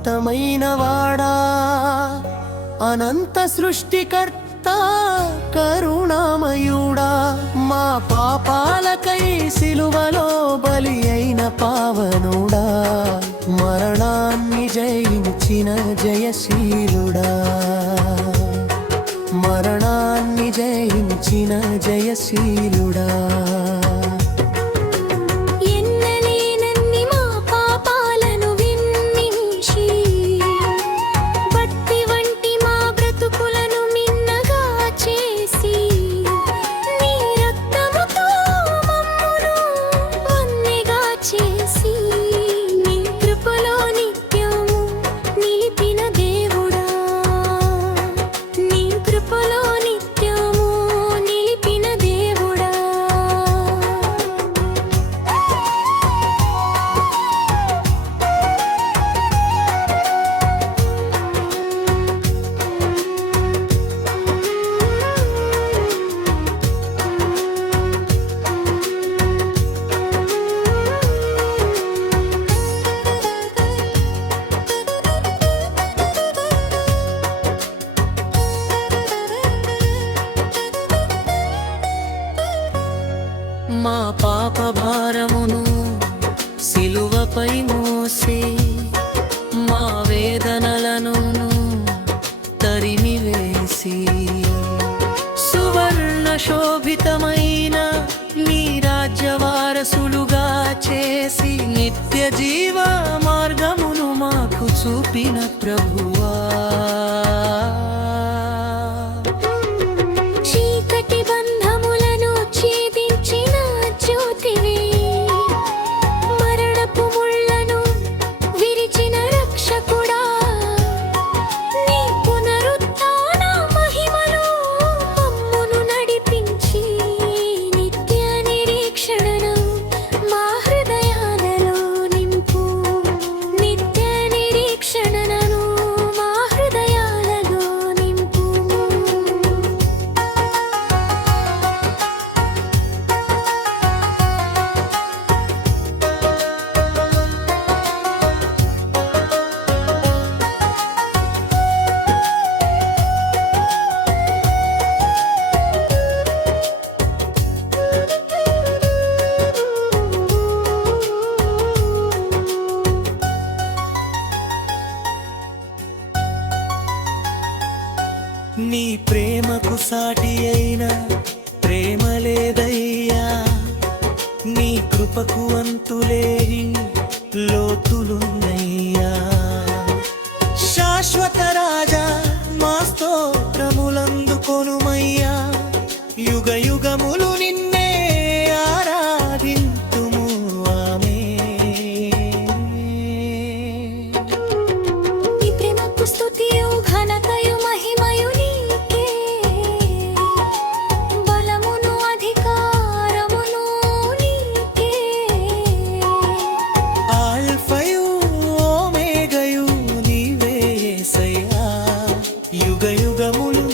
అనంతమైన వాడా, అనంత సృష్టికర్త, కరుణామయుడా, మా పాపాలకై సిలువలో బలి అయిన పావనుడా, మరణాన్ని జయించిన జయశీలుడా, మరణాన్ని జయించిన జయశీలుడా. మా పాప భారమును సిలువపై మోసి, మా వేదనలను తరిమివేసి, సువర్ణ శోభితమైన నీ రాజ్య వారసులుగా చేసి, నిత్య జీవ మార్గమును మాకు చూపిన ప్రభువా. నీ ప్రేమకు సాటి అయిన ప్రేమ లేదయ్యా, నీ కృపకు అంతులేని లోతులున్నయ్యా. శాశ్వత రాజా, మా స్తోత్రములందుకొనుమయ్యా, యుగ యుగములు నిన్నే ఆరాధింతుము. ఆమేన్. నీ ప్రేమకు స్తుతియు ఘనతయు మహిమయు యుగ యుగములు